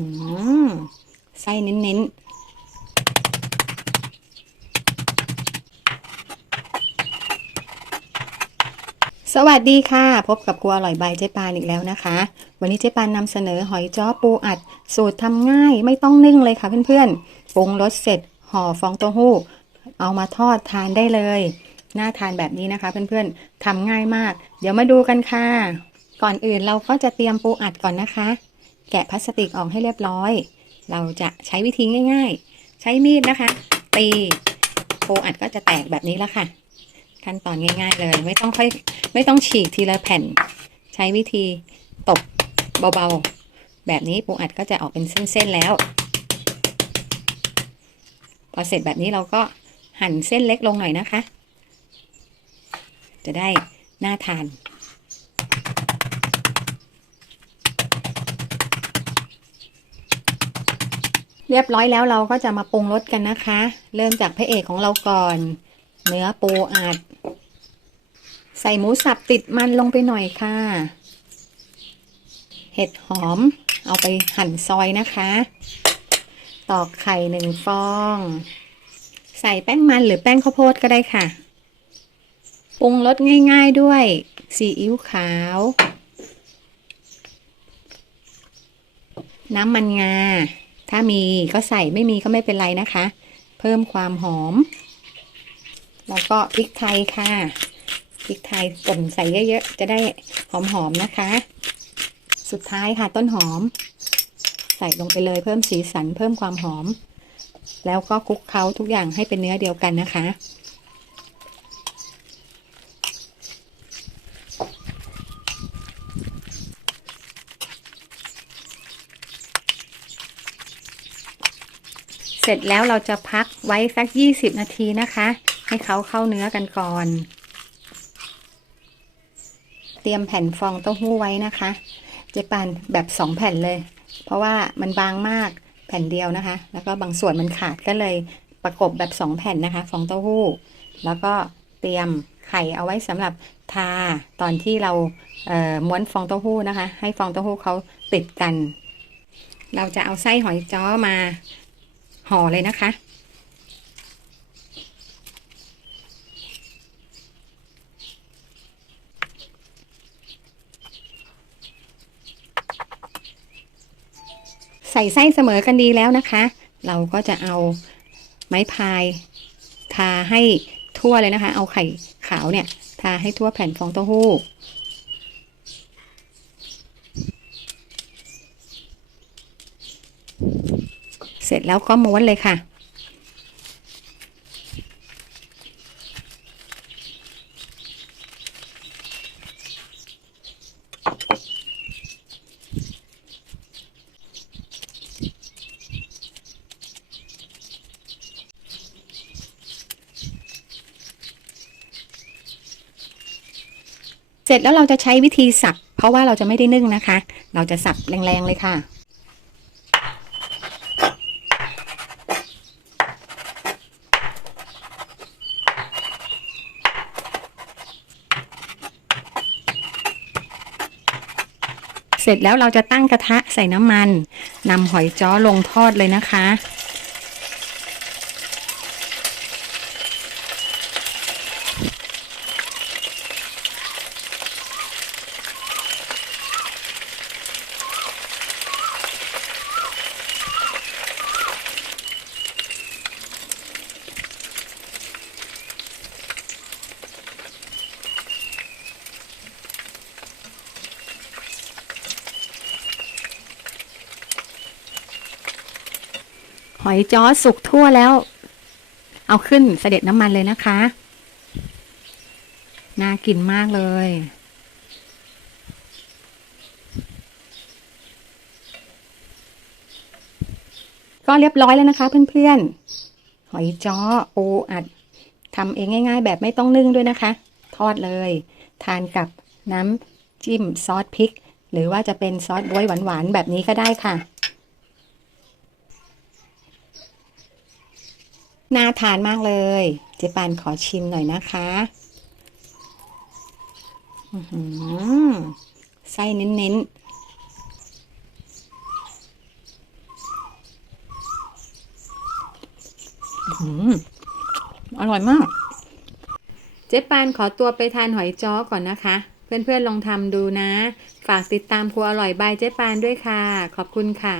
ือไส้เน้นๆสวัสดีค่ะ พบกับครัวอร่อยบายเจ๊ปานอีกแล้วนะคะ วันนี้เจ๊ปานนำเสนอหอยจ้อปูอัด สูตรทำง่ายไม่ต้องนึ่งเลยค่ะเพื่อนๆปรุงรสเสร็จห่อฟองเต้าหู้ เอามาทอดทานได้เลยน่าทานแบบนี้นะคะ เพื่อนๆทำง่ายมาก เดี๋ยวมาดูกันค่ะ ก่อนอื่นเราก็จะเตรียมปูอัดก่อนนะคะ แกะพลาสติกออกให้เรียบร้อย เราจะใช้วิธีง่าย ๆ ใช้มีดนะคะ ตีปูอัดก็จะแตกแบบนี้แล้วค่ะ ขั้นตอนง่าย ๆ เลย ไม่ต้องค่อยไม่ต้องฉีกทีละแผ่น ใช้วิธีตบเบาๆ แบบนี้ปูอัดก็จะออกเป็นเส้นๆแล้ว พอเสร็จแบบนี้เราก็หั่นเส้นเล็กลงหน่อยนะคะ จะได้น่าทาน เรียบร้อยแล้วเราก็จะมาปรุงรสกันนะคะ เริ่มจากพระเอกของเราก่อน เนื้อปูอัด ใส่หมูสับติดมันลงไปหน่อยค่ะ เห็ดหอมเอาไปหั่นซอยนะคะ ตอกไข่หนึ่งฟอง ใส่แป้งมันหรือแป้งข้าวโพดก็ได้ค่ะ ปรุงรสง่าย ๆด้วยซีอิ๊วขาว น้ำมันงา ถ้ามีก็ใส่ไม่มีก็ไม่เป็นไรนะคะ เพิ่มความหอม แล้วก็พริกไทยค่ะพริกไทยป่นใส่เยอะๆจะได้หอมๆนะคะ สุดท้ายค่ะต้นหอม ใส่ลงไปเลยเพิ่มสีสันเพิ่มความหอม แล้วก็คลุกเคล้าทุกอย่างให้เป็นเนื้อเดียวกันนะคะ ร็จแล้วเราจะพักไว้สัก20นาทีนะคะ ให้เขาเข้าเนื้อกันก่อน เตรียมแผ่นฟองเต้าหู้ไว้นะคะ เจปันแบบ2แผ่นเลย เพราะว่ามันบางมากแผ่นเดียวนะคะ แล้วก็บางส่วนมันขาดก็เลยประกบแบบ2แผ่นนะคะ ฟองเต้าหู้ แล้วก็เตรียมไข่เอาไว้สำหรับทาตอนที่เราเม้วนฟองเต้าหู้นะคะ ให้ฟองเต้าหู้เขาติดกัน เราจะเอาไส้หอยจ้อมา ห่อเลยนะคะ ใส่ไส้เสมอกันดีแล้วนะคะ เราก็จะเอาไม้พายทาให้ทั่วเลยนะคะ เอาไข่ขาวเนี่ย ทาให้ทั่วแผ่นฟองเต้าหู้ เส ร็จแล้วก็ม้วนเลยค่ะ เสร็จแล้วเราจะใช้วิธีสับ เพราะว่าเราจะไม่ได้นึ่งนะคะ เราจะสับแรงๆเลยค่ะ เสร็จแล้วเราจะตั้งกระทะใส่น้ำมันนำหอยจ้อลงทอดเลยนะคะ หอยจ้อสุกทั่วแล้ว เอาขึ้นเสด็จน้ำมันเลยนะคะ น่ากินมากเลย ก็เรียบร้อยแล้วนะคะเพื่อนๆ หอยจ้อปูอัดทำเองง่าย ๆ แบบไม่ต้องนึ่งด้วยนะคะ ทอดเลย ทานกับน้ำจิ้มซอสพริก หรือว่าจะเป็นซอสบ๊วยหวานๆแบบนี้ก็ได้ค่ะ น่าทานมากเลย เจ๊ปานขอชิมหน่อยนะคะไส้เน้นๆอร่อยมาก เจ๊ปานขอตัวไปทานหอยจ้อก่อนนะคะ เพื่อนๆลองทำดูนะ ฝากติดตามครัวอร่อยบายเจ๊ปานด้วยค่ะ ขอบคุณค่ะ